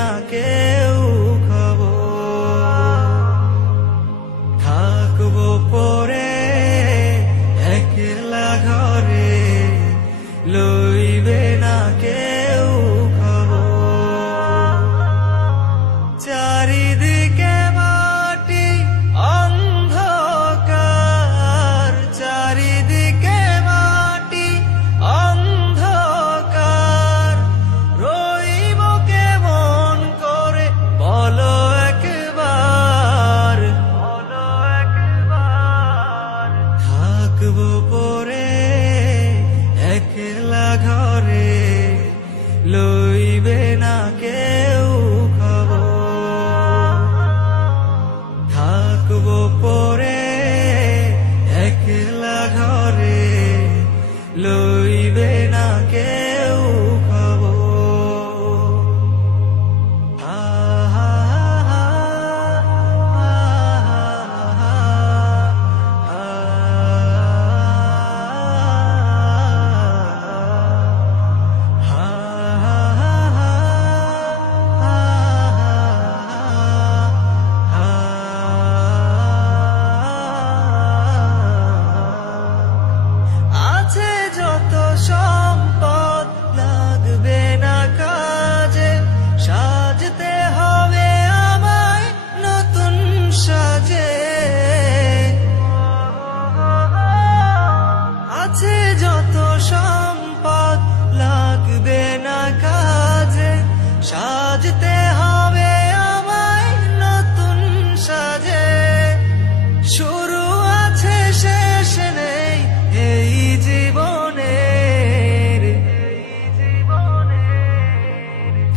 না কেউ খবর। থাকবো পরে একলা ঘরে, লইবে না কেউ খবর। চারিদিকে মাটি অন্ধকার, চারিদিকে মাটি অন্ধকার, রইব কেমন করে বলো একবার, বলো একবার। থাকবো পরে একলা ঘরে, লইবে না কেউ খবর। থাকবো পরে একলা ঘরে, লইবে না কেউ খবর। আছে যত সম্পদ লাগবে না কাজে, সাজতে হবে আমায় নতুন সাজে। আছে যত সম্পদ লাগবে না কাজে, সাজতে হবে আমায় নতুন সাজে। শুরু আছে শেষ নেই এই জীবনের,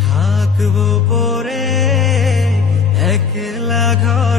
থাকবো পরে একলা ঘরে।